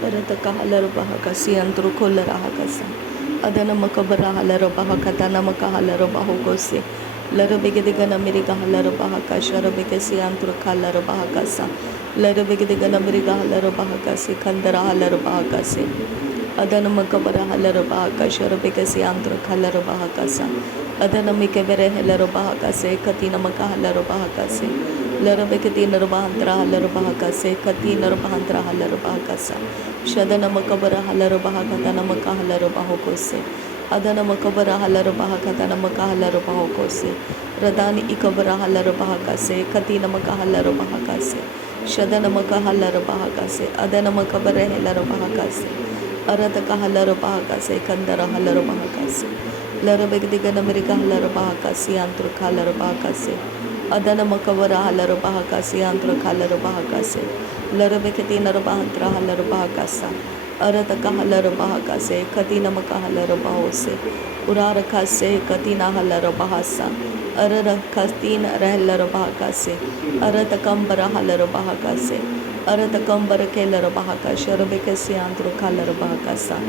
Rata kahalar bahakasi antru kolar ahakasa. Adana makabara halar bahakatana makahalar bahokose. Lara begedegana miriga halar bahakasha rabekasi antru kalar bahakasa. Lara begedegana miriga halar bahakasi kandara halar bahakase. Adana makabara halar bahakasha rabekasi antru kalar bahakasa. Adana mikabere halar bahakase katina makahalar bahakase. Lara begedi narbahantra halar bahakase kati narbahantra halar bahakasa. Shadana makabara halar bahakatana makahalar bahokose. Adana makabara halar bahakatana makahalar bahokose. Radani ikabara halar bahakase katina makahalar bahakase. Shadana makahalar bahakase. Adana makabara halar bahakase. Arata kahalar bahakase kandara halar bahakase. Lara begdigana merika halar bahakase antru halar bahakase. Adana makabara halar bahakase antru halar bahakase. Lara bekati narbahantra halar bahakasa. Arata kahalar bahakase katina makahalar bahose. Urara kase katina halar bahasa. Arara katina rahlar bahakase. Arata kambara halar bahakase. Arata kambara kelar bahakasha rabekasi antru halar bahakasa.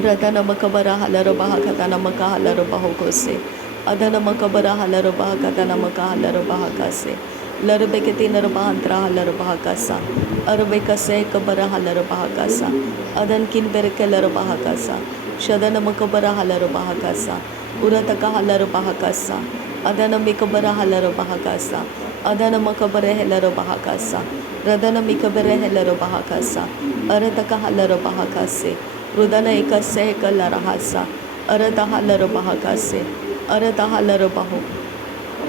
Radana makabara halar bahakatana makahalar bahokose. Adana makabara halar bahakatana makahalar bahakase. Larbekati narbahantra halar bahakasa. Arbekase kabara halar bahakasa. Adan kin berkelar bahakasa. Shadana makabara halar bahakasa. Urataka halar bahakasa. Adana mikabara halar bahakasa. Adana makabara halar bahakasa. Radana mikabara halar bahakasa. Arataka halar bahakase. Rudana ekase kalarahasa. Arata halar bahakase. Arata halar bahu.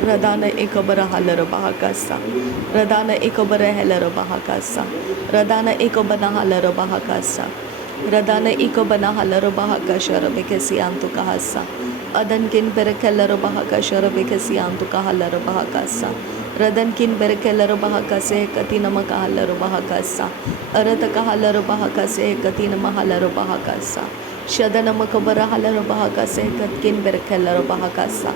Radana ekabara halar bahakasa. Radana ekabara halar bahakasa. Radana ekabana halar bahakasa. Radana ekabana halar bahakasha rabekasi antu kahasa. Adan kin berekelar bahakasha rabekasi antu kahalar bahakasa. Radan kin berekelar bahakase katina makahalar bahakasa. Arata kahalar bahakase katina mahalar bahakasa. Shadana makabara halar bahakase katkin berekelar bahakasa.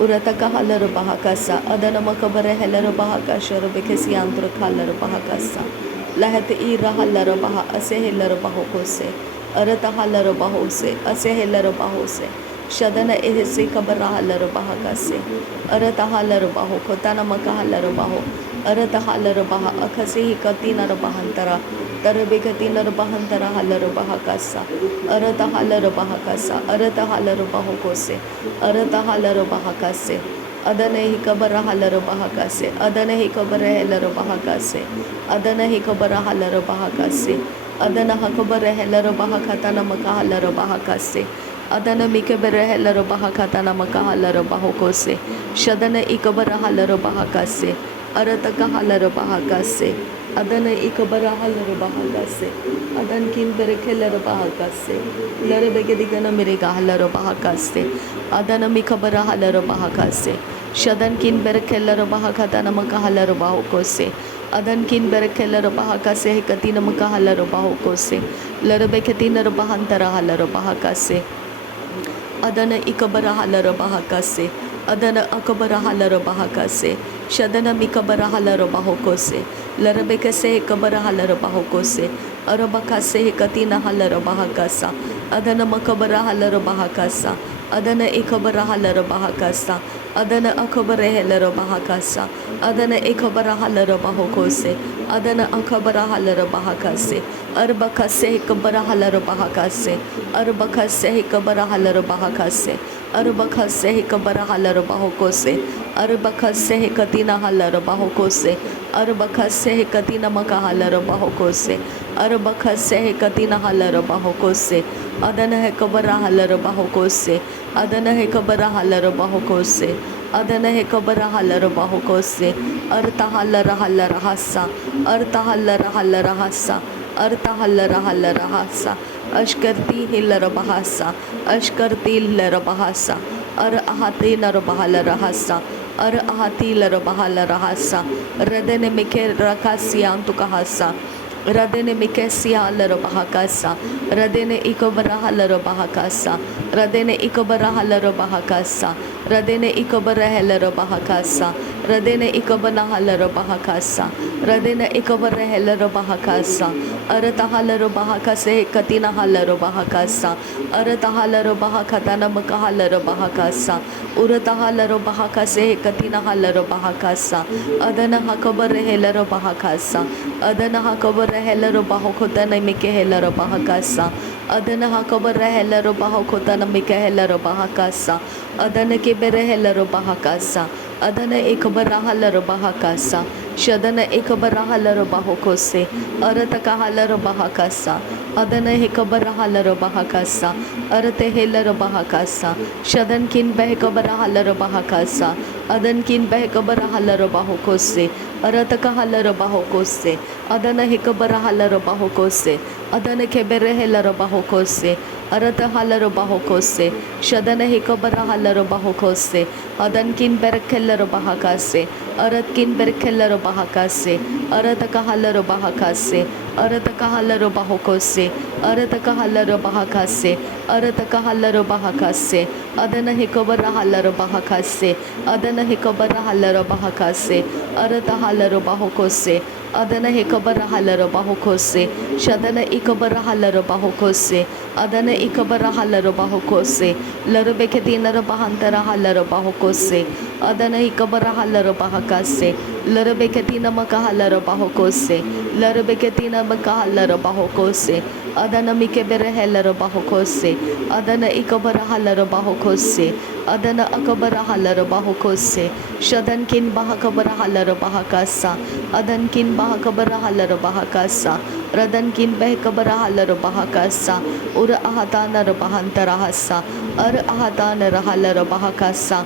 Urataka halar bahakasa. Adana makabara halar bahakasha rabekasi antu halar bahakasa. Lahat ira halar baha ase halar bahokose. Arata halar bahose ase halar bahose. Shadana ehse kabara halar bahakase. Arata halar baho kotana makahalar baho. Arata halar baha akase katina bahantara. Tarabekati bahantara halar bahakasa. Arata halar bahakasa. Arata halar bahokose. Arata halar bahakase. Adana hi kabara halar bahakase. Adana hi kabara halar bahakase. Adana hi kabara halar bahakase. Adana hakabara halar bahakatana makahalar bahakase. Adana mikabara halar bahakatana makahalar bahokose. Shadana ikabara halar bahakase. Arataka halar bahakase. Adana ikabara halar bahakase. Adan kin berekelar bahakase. Lara begedigana mirega halar bahakase. Adana mikabara halar bahakase. Shadan kin berekelar bahakatana makahalar bahokose. Adan kin berekelar bahakase katina makahalar bahokose. Lara beketina bahantara halar bahakase. Adana ikabara halar bahakase. Adana akabara halar bahakase. Shadana mikabara halar bahokose. Larabekase kabara halar bahokose. Arabakase katina halar bahakasa. Adana makabara halar bahakasa. Adana ikabara halar bahakasa. Adana akabara halar bahakasa. Adana ikabara halar bahokose. Adana akabara halar bahakase. Arbakase kabara halar bahakase. Arbakase kabara halar bahakase. Arbakase kabara halar bahokose. Arbakase katina halar bahokose. Arbakase katina makahalar bahokose. Arbakase katina halar bahokose. Adana hai kabara halar bahokose. Adana hai kabara halar bahokose. Adana hai kabara halar bahokose. Arta halar halar hasa. Arta halar halar hasa. Arta halar halar hasa. Ashkarti hilar bahasa. Ashkarti hilar bahasa. Ar ahati nar bahalar hasa. Ar ahati lar bahalar hasa. Radene meke rakasiyan tu kahasa. Radene mikesia lar bahakasa. Radene ikabara halar bahakasa. Radene ikabara halar bahakasa. Radene ikabara helera bahakasa. Radene ikabana halera bahakasa. Radene ikabara helera bahakasa. Arata halera bahakase katina halera bahakasa. Arata halera bahakatana makahalera bahakasa. Urata halera bahakase katina halera bahakasa. Adana hakabara helera bahakasa. Adana hakabara helera bahakotana mike helera bahakasa. Adana hakabara helera bahakotana mike helera bahakasa. Adana kibere helera bahakasa. Adana ekabara halera bahakasa. Shadana ekabara halera bahokose. Arataka halera bahakasa. Adana hekabara halera bahakasa. Arate helera bahakasa. Shadan kin behekabara halera bahakasa. Adan kin behekabara halera bahokose. Arataka halera bahokose. Adana hekabara halera bahokose. Adana kebere helera bahokose. Arata halera bahokose. Shadana hekabara halera bahokose. Adan kin berekellera bahakase. Arat kin berekellera bahakase. Arataka halera bahakase. Arataka halera bahokose. Arataka halera bahakase. Arataka halera bahakase. Adana hekabara halera bahakase. Adana hekabara halera bahakase. Arata halera bahokose. Adana hekabara halera bahokose. Shadana ikabara halera bahokose. Adana ikabara halera bahokose. Larabeketina bahantara halera bahokose. Adana ikabara halera bahakase. Larabeketina makahalera bahokose. Larabeketina makahalera bahokose. Adana mikebere helera bahokose. Adana ikabara halera bahokose. Adana akabara halera bahokose. Shadan kin bahakabara halera bahakasa. Adan kin bahakabara halera bahakasa. Radan kin behkabara halera bahakasa. Ura ahatana bahantara hasa. Ar ahatana halera bahakasa.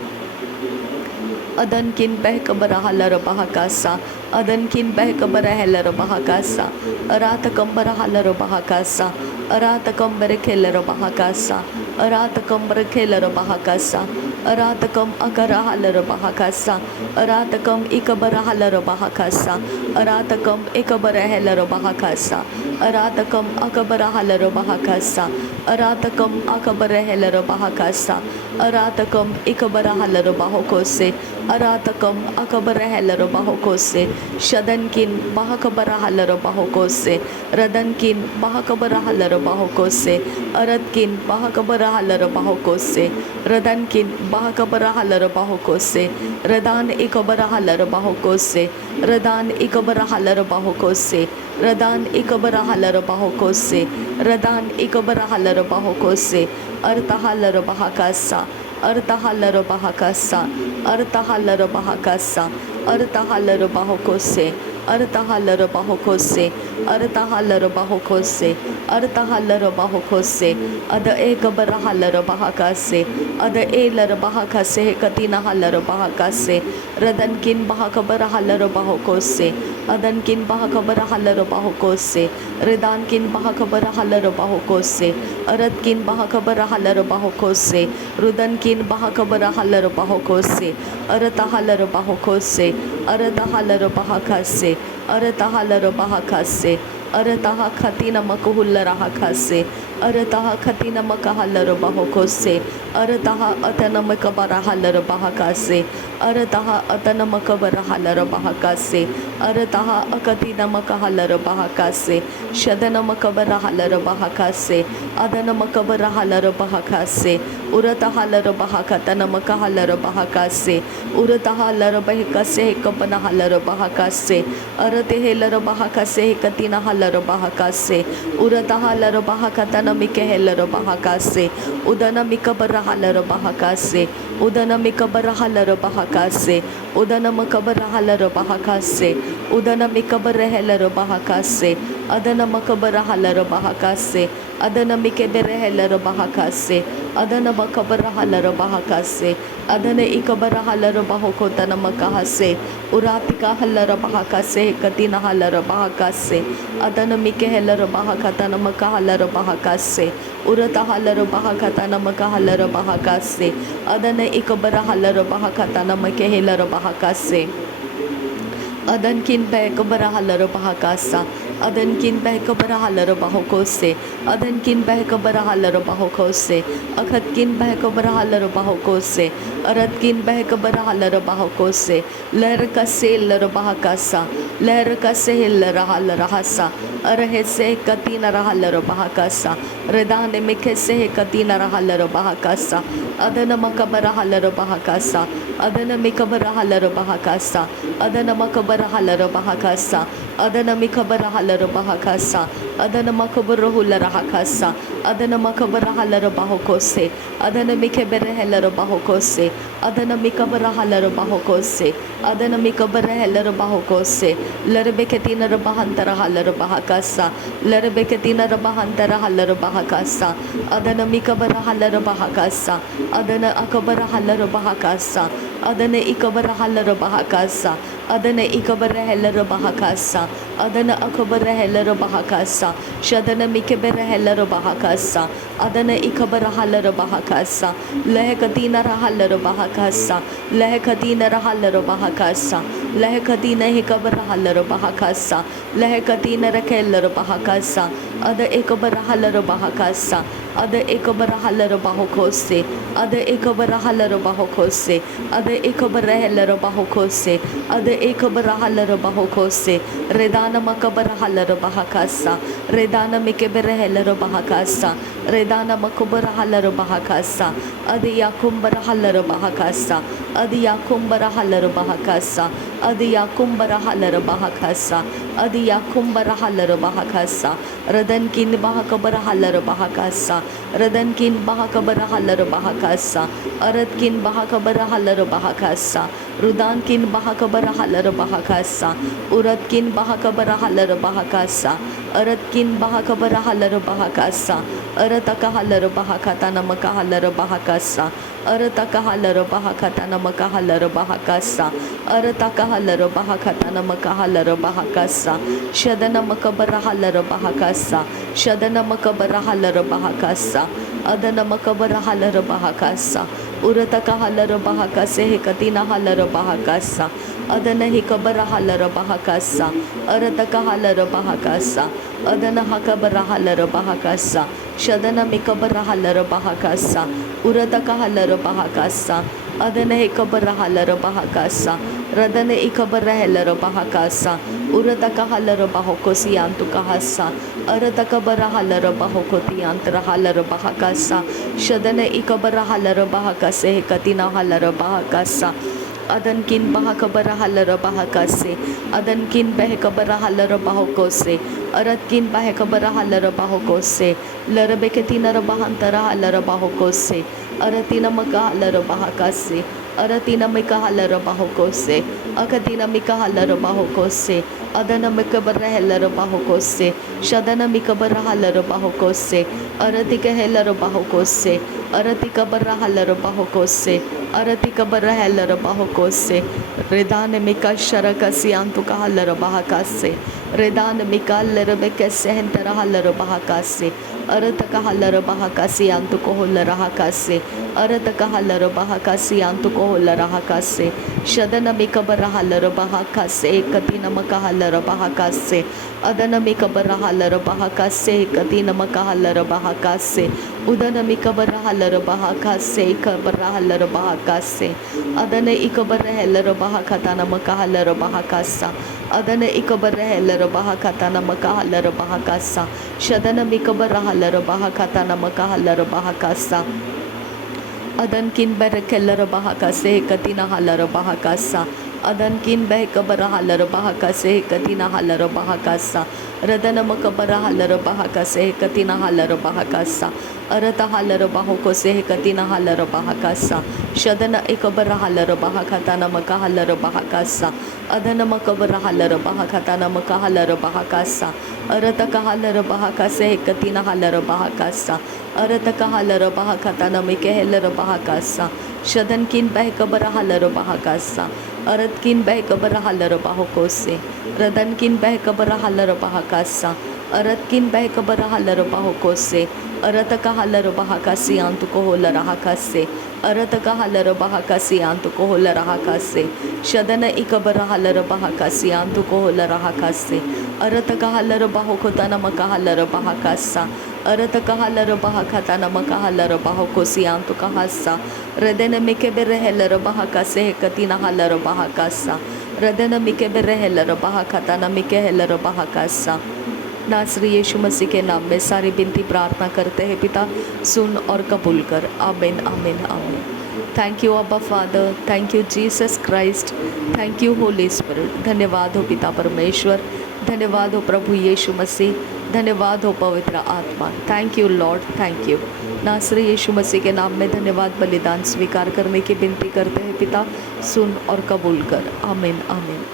Adankin behkabara halera bahakasa. Adankin behkabara helera bahakasa. Arata kambara halera bahakasa. Arata kambara kelera bahakasa. Arata kambara kelera bahakasa. Arata kam akara halera bahakasa. Arata kam ikabara halera bahakasa. Arata kam ikabara helera bahakasa. Arata kam akabara halera bahakasa. Arata kam akabara helera bahakasa. Arata kam ikabara halera bahokose. Aratakam akabara helera bahokose. Shadankin bahakabara halera bahokose. Radankin bahakabara halera bahokose. Aratkin bahakabara halera bahokose. Radankin bahakabara halera bahokose. Radan ikabara halera bahokose. Radan ikabara halera bahokose. Radan ikabara halera bahokose. Radan ikabara halera bahokose. Arta halera bahakasa. Arta halera bahakasa. Arta halera bahakasa. Arta halera bahokose. Arta halera bahokose. Arta halera bahokose. Arta halera bahokose. Ada ekabara halera bahakase. Ada elera bahakase katina halera bahakase. Radankin bahakabara halera bahokose. Adankin bahakabara halera bahokose. Redankin bahakabara halera bahokose. Aratkin bahakabara halera bahokose. Rudankin bahakabara halera bahokose. Arata halera bahokose. Arata halera bahakase. Arata halera bahakase. Arataha khatina makuhulla rahakase. Arataha khatina makahalera bahokose. Arataha atana makabara halera bahakase. Arataha atana makabara halera bahakase. Arataha akatina makahalera bahakase. Shadana makabara halera bahakase. Adana makabara halera bahakase. Urata halera bahakatana makahalera bahakase. Urata halera bahakase kapana halera bahakase. Arate helera bahakase katina halera bahakase. Urata halera bahakatana mike helera bahakase. Udana mikabara halera bahakase. Udana mikabara halera bahakase. Udana makabara halera bahakase. Udana mikabara helera bahakase. Adana makabara halera bahakase. Adana mikebere helera bahakase. Adana makabara halera bahakase. Adana ikabara halera bahokotana makahase. Uratika halera bahakase katina halera bahakase. Adana mike helera bahakatana makahalera bahakase. Urata halera bahakatana makahalera bahakase. Adana ikabara halera bahakatana makehelera bahakase. Adankin behkabara halera bahakasa. Adan kin behkabara halar bahokose. Adan kin behkabara halar bahokose. Akhat kin behkabara halar bahokose. Arat kin behkabara halar bahokose. Ler kase ler bahakasa. Ler kase ler halar hasa. Arhese katina halar bahakasa. Redane mikese katina halar bahakasa. Adana makabara halar bahakasa. Adana mikabara halar bahakasa. Adana makabara halar bahakasa. Adana mikabara halar bahakasa. Adana makabara hular hakasa. Adana makabara halar bahokose. Adana mikabara halar bahokose. Adana mikabara halar bahokose. Adana mikabara halar bahokose. Larbekatina bahantara halar bahakasa. Larbekatina bahantara halar bahakasa. Adana mikabara halar bahakasa. Adana akabara halar bahakasa. Adana ikabara halar bahakasa. Adana ikabara halar bahakasa. Adana akabara halar bahakasa. Shadana mikabara halar bahakasa. Adana ikabara halar bahakasa. Lehkatina halar bahakasa. Lehkatina halar bahakasa. Lehkatina hikabara halar bahakasa. Lehkatina rakelar bahakasa. Ada ikabara halar bahakasa. Ada ikabara halar bahokose. Ada ikabara halar bahokose. Ada ikabara halar bahokose. Ada ikabara halar bahokose. Redana makabara halar bahakasa. Redana mikabara halar bahakasa. Redana makabara halar bahakasa. Ada yakumbara halar bahakasa. Ada yakumbara halar bahakasa. Ada yakumbara halar bahakasa. Ada yakumbara halar bahakasa. Radan kin bahakabara halar bahakasa. Radan kin bahakabara halar bahakasa. Arat kin bahakabara halar bahakasa. Rudan kin bahakabara halar bahakasa. Urat kin bahakabara halar bahakasa. Arat kin bahakabara halar bahakasa. Arataka halar bahakata namaka halar bahakasa. Arataka halar bahakata namaka halar bahakasa. Arataka halar bahakata namaka halar bahakasa. Shadana makabara halar bahakasa. Shadana makabara halar bahakasa. Adana makabara halar bahakasa. Urataka halar bahakase hekatina halar bahakasa. Adana hikabara halar bahakasa. Arataka halar bahakasa. Adana hakabara halar bahakasa. Shadana mikabara halar bahakasa. Urataka halar bahakasa. Adana hikabara halar bahakasa. Radana ikabara halar bahakasa. Urataka halar bahokosi antukahasa. Arataka bara halar bahokoti antra halar bahakasa. Shadana ikabara halar bahakase hekatina halar bahakasa. Adan kin bahakabara halar bahakase. Adan kin behkabara halar bahokose. Arat kin bahkabara halar bahokose. Larabeketina bahantara halar bahokose. Aratina maka halar bahakase. Aratina mika halar bahokose. Akatina mika halar bahokose. Adana mikabara halar bahokose. Shadana mikabara halar bahokose. Aratika halar bahokose. Aratika bara halar bahokose. Aratika bara halar bahokose. Redane mika sharakasi antuka halar bahakase. Redane mika lerabeke sehentara halar bahakase. Arataka halar bahakasi antuko halar hakase. Arataka halar bahakasi antuko halar hakase. Shadana mikabara halar bahakase. Katina maka halar bahakase. Adana mikabara halar bahakase. Katina maka halar bahakase. Udana mikabara halar bahakase. Kabara halar bahakase. Adana ikabara halar bahakatana maka halar bahakasa. Adana ikabara halar bahakatana maka halar bahakasa. Shadana mikabara halar bahakatana maka halar bahakasa. Adan kin berekeller bahakase katina halar bahakasa. Adan kin behkabara halar bahakase katina halar bahakasa. Radana makabara halar bahakase katina halar bahakasa. Arata halar bahokose katina halar bahakasa. Shadana ikabara halar bahakatana maka halar bahakasa. Adana makabara halar bahakatana maka halar bahakasa. Arataka halar bahakase katina halar bahakasa. Arataka halar bahakatana mike halar bahakasa. Shadan kin behkabara halar bahakasa. Arat kin behkabara halar bahokose. Radan kin behkabara halar bahakasa. अरत किन बह cover huller बाहो से अरत का huller बहा का सियांत को हो लरहा का से अरत का हलर बहा का सियांत को हो लरहा का से शदन इकबर हलर बहा का सियांत को हो लरहा का से अरत का हलर बाहो को तनम का हलर बहा का सा अरत का हलर बहा का तनम का हलर बाहो को सियांत का हस्सा रदन मिके बेरहलर बहा का से कतिन हलर बहा का सा रदन मिके बेरहलर बहा का तनम मिके हलर बहा का सा। नासरी यीशु मसीह के नाम में सारी विनती प्रार्थना करते हैं पिता, सुन और कबूल कर। आमीन आमीन आमीन। थैंक यू अब्बा father, thank you Jesus Christ, thank you Holi spirit. धन्यवाद हो पिता परमेश्वर, धन्यवाद हो प्रभु यीशु मसीह, धन्यवाद हो पवित्र आत्मा। Thank you Lord, thank you. नासरी यीशु मसीह के नाम में धन्यवाद बलिदान स्वीकार करने की विनती करते हैं पिता, सुन और कबूल कर। आमीन आमीन।